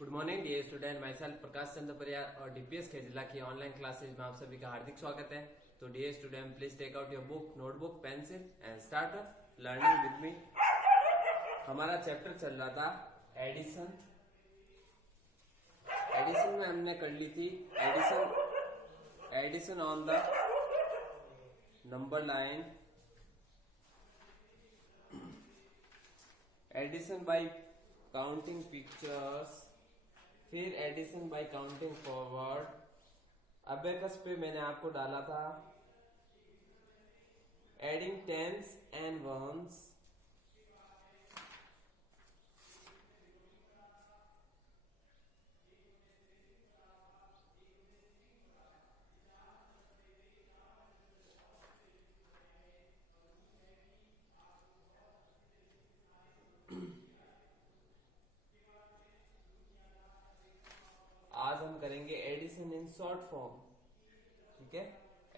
Good morning dear student, myself Prakash Chandra Pariyar और DPS के जिला की ऑनलाइन क्लासेज में आप सभी का हार्दिक स्वागत है। तो dear student, please take out your book, notebook, pencil and start learning with me. हमारा चैप्टर चल रहा था एडिशन। एडिशन में हमने कर ली थी addition on the number line, addition by counting pictures, फिर addition by counting forward. Abacus पे मैंने आपको डाला था एडिंग टेंस एंड वंस, आज हम करेंगे एडिशन इन शॉर्ट फॉर्म। ठीक है,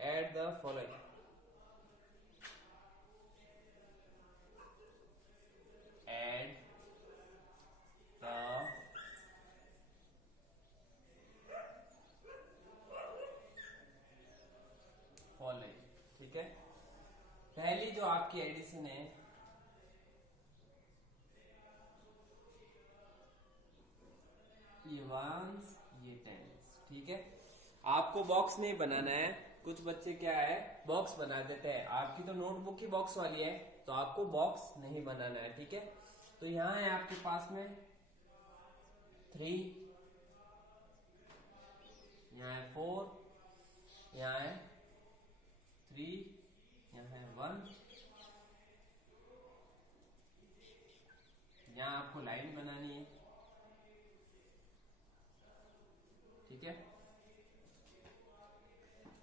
add the following, add the following. ठीक है, पहली जो आपकी एडिशन है ये वंस, ये टेंस। ठीक है, आपको बॉक्स नहीं बनाना है। कुछ बच्चे क्या है बॉक्स बना देते हैं। आपकी तो नोटबुक की बॉक्स वाली है, तो आपको बॉक्स नहीं बनाना है। ठीक है, तो यहां है आपके पास में 3, यहाँ है 4, यहाँ है 3, यहाँ है 1। यहाँ आपको लाइन बनानी है। ठीक है,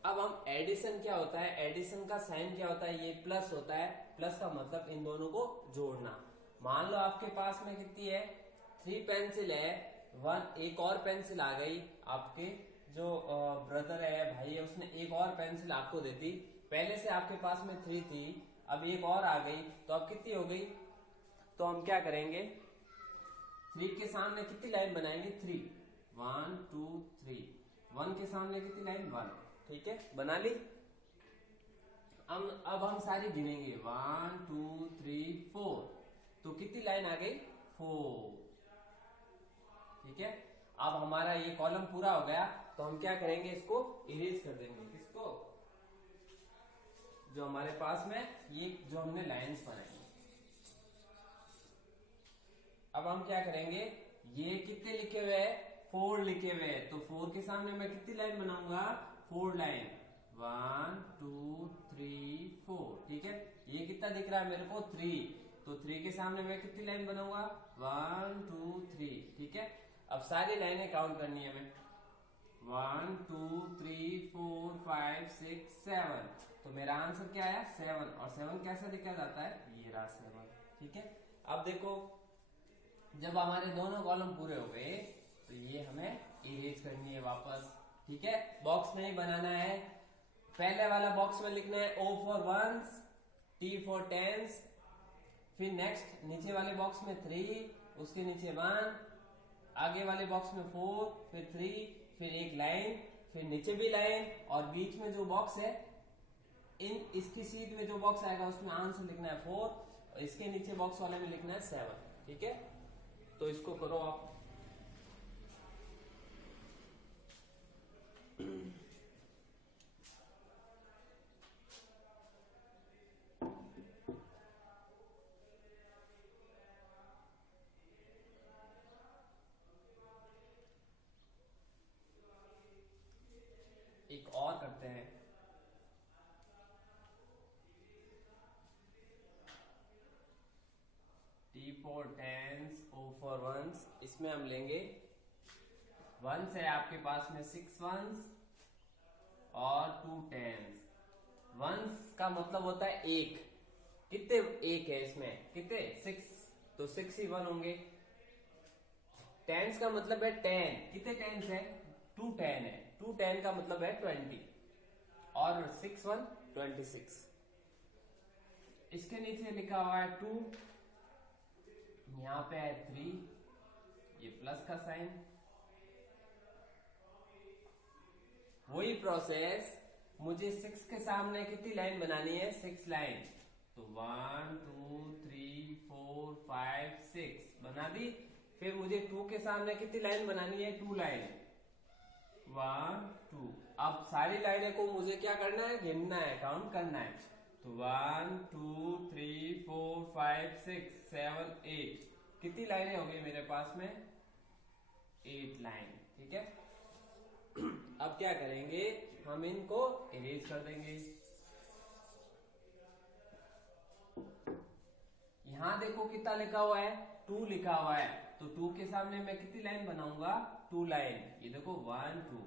अब हम एडिशन क्या होता है, एडिशन का साइन क्या होता है, ये प्लस होता है। प्लस का मतलब इन दोनों को जोड़ना। मान लो आपके पास में कितनी है 3 पेंसिल है, 1 एक और पेंसिल आ गई। आपके जो ब्रदर है, भाई है, उसने एक और पेंसिल आपको दे दी। पहले से आपके पास में 3 थी, अब एक और आ गई, तो अब कितनी हो गई। तो हम क्या करेंगे, 3 के सामने कितनी लाइन बनाएंगे 3, 1 2 3। 1 के सामने कितनी लाइन 1। ठीक है, बना ली। अब हम सारी गिनेंगे 1 2 3 4, तो कितनी लाइन आ गई 4। ठीक है, अब हमारा ये कॉलम पूरा हो गया, तो हम क्या करेंगे, इसको इरेज कर देंगे। किसको, जो हमारे पास में ये जो हमने लाइंस बनाई। अब हम क्या करेंगे, ये कितने लिखे हुए हैं 4 लिखे हुए हैं, तो 4 के सामने मैं कितनी लाइन बनाऊंगा 4 लाइन, 1 2 3 4। ठीक है, ये कितना दिख रहा है मेरे को 3, तो 3 के सामने मैं कितनी लाइन बनाऊंगा 1 2 3। ठीक है, अब सारी लाइनें काउंट करनी है हमें, 1 2 3 4 5 6 7। तो मेरा आंसर क्या आया 7, और 7 कैसा लिखा जाता है, ये रहा 7। ठीक है, अब देखो जब हमारे दोनों कॉलम पूरे हो गए, तो ये हमें इरेज करनी है वापस। ठीक है, बॉक्स नहीं बनाना है। पहले वाला बॉक्स में लिखना है O for ones, T for tens, फिर नेक्स्ट नीचे वाले बॉक्स में 3, उसके नीचे 1, आगे वाले बॉक्स में 4, फिर 3, फिर एक लाइन, फिर नीचे भी लाइन, और बीच में जो बॉक्स है इसकी सीध में जो बॉक्स आएगा उसमें आंसर लिखना है 4, और इसके नीचे बॉक्स वाले में लिखना है 7। ठीक है, तो इसको करो आप। एक और करते हैं, T for tens, O for ones. इसमें हम लेंगे वंस है आपके पास में 6 वंस और 2 टेंस। वंस का मतलब होता है एक, कितने एक है इसमें, कितने 6, तो 6 ही 1 होंगे। टेंस का मतलब है 10, कितने टेंस है 2 10 है, 2 10 का मतलब है 20, और 6 1 26। इसके नीचे लिखा हुआ है 2, यहाँ पे है 3, ये प्लस का साइन। वही प्रोसेस मुझे 6 के सामने कितनी लाइन बनानी है, 6 लाइन। तो 1 2 3 4 5 6 बना दी। फिर मुझे 2 के सामने कितनी लाइन बनानी है, 2 लाइन, 1 2। अब सारी लाइनें को मुझे क्या करना है, गिनना है, काउंट करना है। तो 1 2 3 4 5 6 7 8 कितनी लाइनें हो गई मेरे पास में, 8 लाइन। ठीक है, अब क्या करेंगे, हम इनको इरेज कर देंगे। यहां देखो कितना लिखा हुआ है, 2 लिखा हुआ है। तो 2 के सामने मैं कितनी लाइन बनाऊंगा, 2 लाइन। ये देखो 1 2।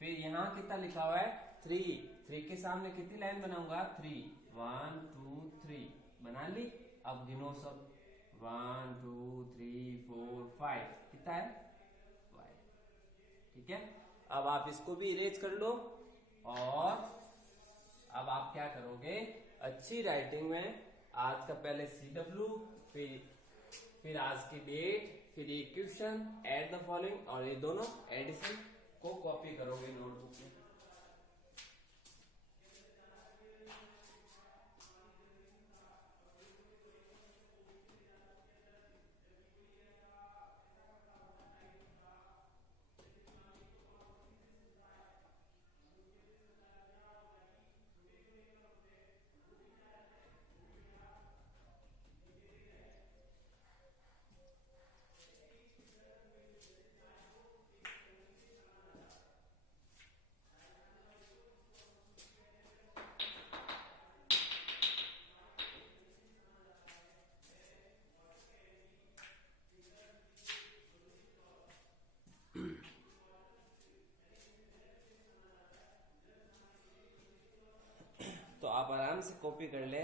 फिर यहाँ कितना लिखा हुआ है, 3 के सामने कितनी लाइन बनाऊंगा, 3 1 2 3 बना ली। अब गिनो सब, 1 2 3 4 5 कितना है, 5। ठीक है, अब आप इसको भी इरेज कर लो। और अब आप क्या करोगे, अच्छी राइटिंग में आज का पहले CW, फिर आज की डेट, फिर ये क्वेश्चन, ऐड द फॉलोइंग, और ये दोनों एडिशन को कॉपी करोगे नोटबुक में। तो आप आराम से कॉपी कर ले।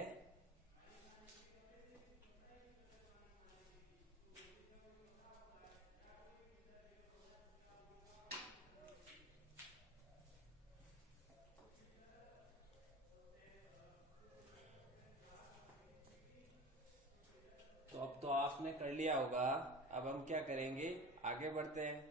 तो अब तो आपने कर लिया होगा। अब हम क्या करेंगे, आगे बढ़ते हैं।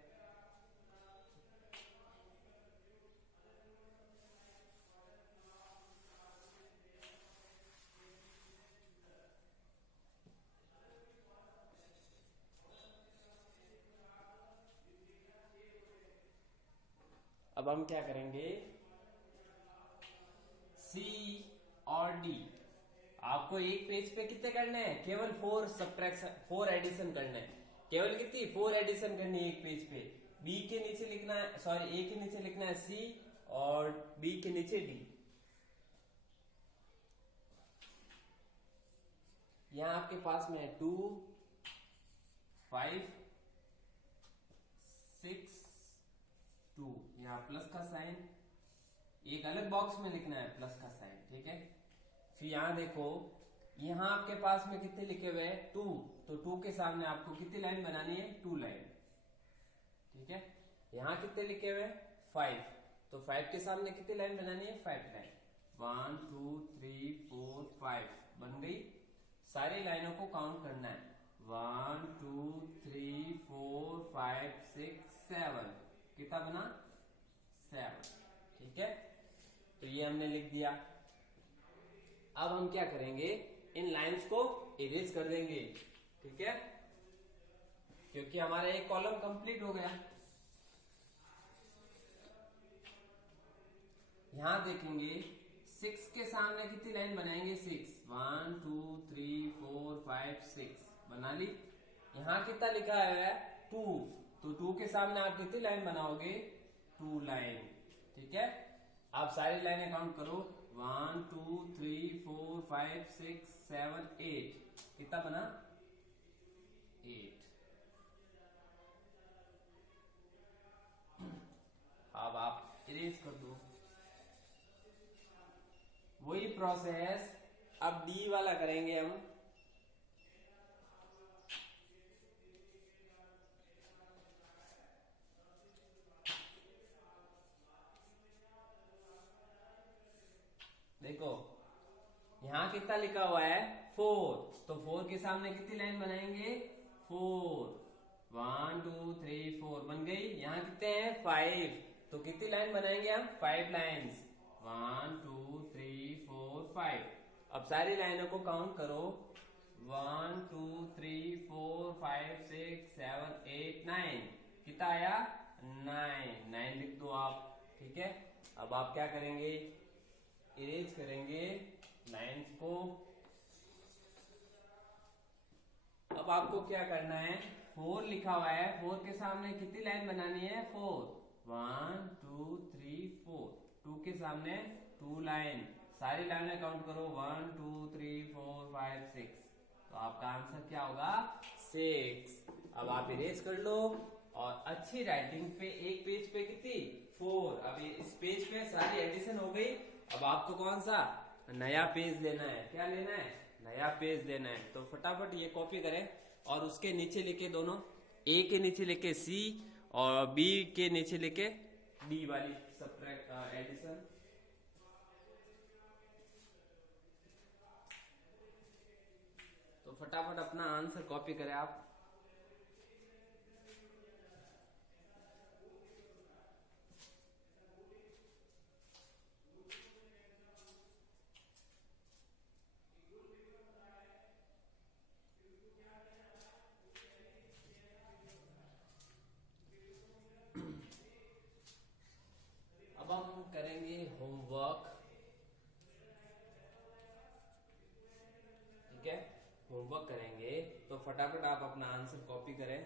अब हम क्या करेंगे, C और D। आपको एक पेज पे कितने करने हैं, केवल 4 सब्ट्रैक्शन, 4 एडिशन करने हैं। केवल कितनी, 4 एडिशन करनी है एक पेज पे। B के नीचे लिखना है, सॉरी A के नीचे लिखना है C और B के नीचे D। यहां आपके पास में है 2 5 6 2, यहाँ प्लस का साइन, एक अलग बॉक्स में लिखना है प्लस का साइन। ठीक है, फिर यहाँ देखो, यहाँ आपके पास में कितने लिखे हुए हैं, 2। तो 2 के सामने आपको कितनी लाइन बनानी है, 2 लाइन। ठीक है, यहाँ कितने लिखे हुए हैं, 5। तो 5 के सामने कितनी लाइन बनानी है, 5 लाइन। 1 2 3 4 5 बन गई। सारी लाइनों को काउंट करना है, 1 2 3 4 5 6 7 कितना बना, 7। ठीक है, तो ये हमने लिख दिया। अब हम क्या करेंगे, इन लाइंस को इरेज कर देंगे। ठीक है, क्योंकि हमारा एक कॉलम कंप्लीट हो गया। यहां देखेंगे 6 के सामने कितनी लाइन बनाएंगे, 6 1 2 3 4 5 6 बना ली। यहां कितना लिखा है, 2। तो 2 के सामने आप कितनी लाइन बनाओगे, 2 लाइन। ठीक है, आप सारी लाइनें काउंट करो, 1 2 3 4 5 6 7 8 कितना बना, 8। अब आप इरेज कर दो। वही प्रोसेस अब D वाला करेंगे हम। देखो यहां कितना लिखा हुआ है, 4। तो 4 के सामने कितनी लाइन बनाएंगे, 4। 1 2 3 4 बन गई। यहाँ कितने हैं 5, तो कितनी लाइन बनाएंगे हम 5 लाइन्स। 1 2 3 4 5। अब सारी लाइनों को काउंट करो 1 2 3 4 5 6 7 8 9। कितना आया 9 लिख दो आप। ठीक है, अब आप क्या करेंगे इरेज करेंगे लाइन्स को। अब आपको क्या करना है 4 लिखा हुआ है, 4 के सामने कितनी लाइन बनानी है 4। 1 2 3 4। 2 के सामने 2 लाइन। सारी लाइनें काउंट करो 1 2 3 4 5 6। तो आपका आंसर क्या होगा 6। अब आप इरेज कर लो और अच्छी राइटिंग पे एक पेज पे कितनी 4। अब इस पेज पे सारी एडिशन हो गई। अब आपको कौन सा नया पेज लेना है, क्या लेना है नया पेज लेना है। तो फटाफट ये कॉपी करें और उसके नीचे लिखे दोनों, ए के नीचे लिखे सी और बी के नीचे लिखे डी वाली सब्ट्रैक्ट एडिशन। तो फटाफट अपना आंसर कॉपी करें आप। अब हम करेंगे होमवर्क। ठीक है, होमवर्क करेंगे तो फटाफट आप अपना आंसर कॉपी करें।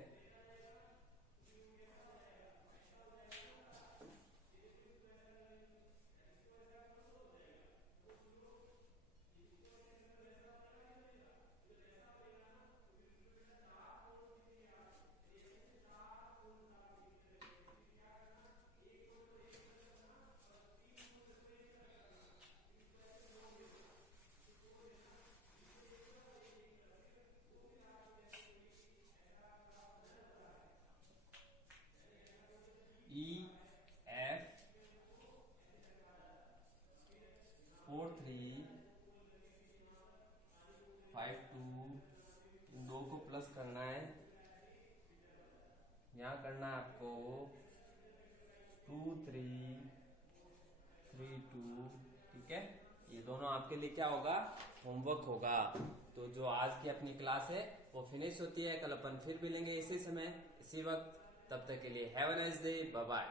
EF4352 इन दो को प्लस करना है। यहाँ करना है आपको 2332। ठीक है, ये दोनों आपके लिए क्या होगा होमवर्क होगा। तो जो आज की अपनी क्लास है वो फिनिश होती है। कल अपन फिर मिलेंगे इसी समय इसी वक्त। तब तक के लिए have a nice day, bye bye.